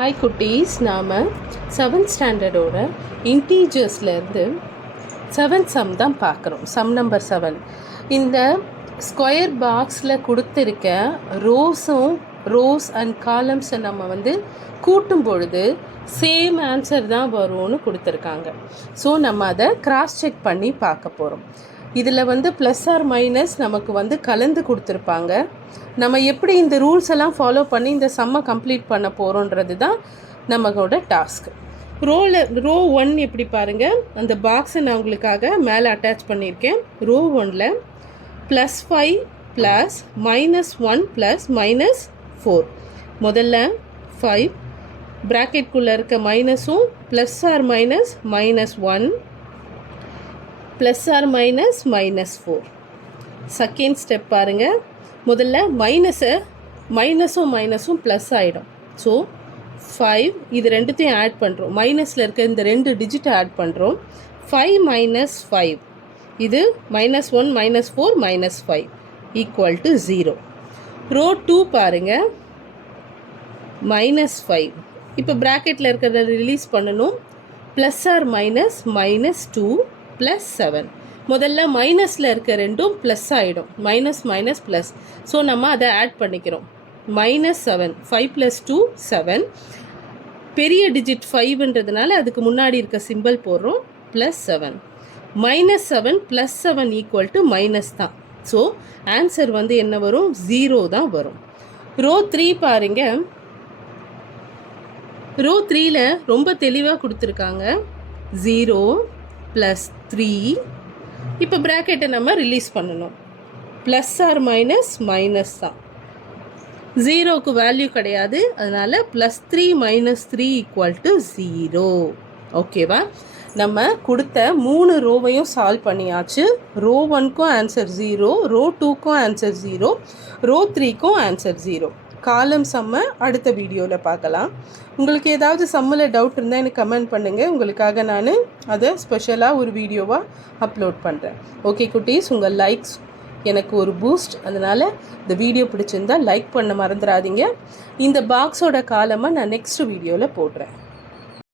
Hi குட்டீஸ், நாம் 7th ஸ்டாண்டர்டோட இன்டீஜர்ஸ்லேருந்து 7th some தான் பார்க்குறோம். Sum number 7. இந்த ஸ்கொயர் பாக்ஸில் கொடுத்துருக்க ரோஸ் அண்ட் காலம்ஸை நம்ம கூட்டும் பொழுது சேம் ஆன்சர் தான் வரும்னு கொடுத்துருக்காங்க. ஸோ நம்ம அதை கிராஸ் செக் பண்ணி பார்க்க போகிறோம். இதில் ப்ளஸ் ஆர் மைனஸ் நமக்கு கலந்து கொடுத்துருப்பாங்க. நம்ம எப்படி இந்த ரூல்ஸ் எல்லாம் ஃபாலோ பண்ணி இந்த சம்மை கம்ப்ளீட் பண்ண போகிறோன்றது தான் நம்மளோட டாஸ்க். ரோ 1 எப்படி பாருங்கள், அந்த பாக்ஸை நான் உங்களுக்காக மேலே அட்டாச் பண்ணியிருக்கேன். ரோ 1ல் +5 ப்ளஸ் -1 ப்ளஸ் -4. முதல்ல 5 ப்ராக்கெட்குள்ளே இருக்க மைனஸும் plus or minus -1 plus or minus -4. Second step பாருங்கள், முதல்ல மைனஸும் ப்ளஸ் ஆகிடும். ஸோ 5 இது ரெண்டுத்தையும் ஆட் பண்ணுறோம். மைனஸில் இருக்க இந்த 2 டிஜிட்டை ஆட் பண்ணுறோம். 5 - 5 இது -1 -4 -5 = 0. ரோ 2 பாருங்கள், -5. இப்போ ப்ராக்கெட்டில் இருக்கிறத ரிலீஸ் பண்ணணும். Plus or minus -2 plus 7. முதல்ல மைனஸில் இருக்க ரெண்டும் ப்ளஸ் ஆகிடும். Minus plus. ஸோ நம்ம அதை ஆட் பண்ணிக்கிறோம். -7. 5 + 2 7. பெரிய டிஜிட் 5ன்றதுனால அதுக்கு முன்னாடி இருக்க சிம்பிள் போடுறோம். +7. -7 + 7 = மைனஸ் தான். ஸோ ஆன்சர் என்ன வரும்? 0 தான் வரும். ரோ 3 பாருங்க. ரோ 3ல் ரொம்ப தெளிவாக கொடுத்துருக்காங்க. 0 + 3. இப்போ ப்ராக்கெட்டை நம்ம ரிலீஸ் பண்ணணும். ப்ளஸ் ஆர் மைனஸ் தான். 0க்கு வேல்யூ கிடையாது, அதனால் +3 - 3 = 0. ஓகேவா? நம்ம கொடுத்த 3 ரோவையும் சால்வ் பண்ணியாச்சு. ரோ 1க்கும் ஆன்சர் 0, ரோ 2க்கும் ஆன்சர் 0, ரோ 3க்கும் ஆன்சர் 0. காலம் சம்மை அடுத்த வீடியோவில் பார்க்கலாம். உங்களுக்கு ஏதாவது சம்மில் டவுட் இருந்தால் எனக்கு கமெண்ட் பண்ணுங்கள். உங்களுக்காக நான் அதை ஸ்பெஷலாக ஒரு வீடியோவாக அப்லோட் பண்ணுறேன். ஓகே குட்டீஸ், உங்கள் லைக்ஸ் எனக்கு ஒரு பூஸ்ட். அதனால் இந்த வீடியோ பிடிச்சிருந்தால் லைக் பண்ண மறந்துடாதீங்க. இந்த பாக்ஸோட காலமாக நான் நெக்ஸ்ட் வீடியோவில் போடுறேன்.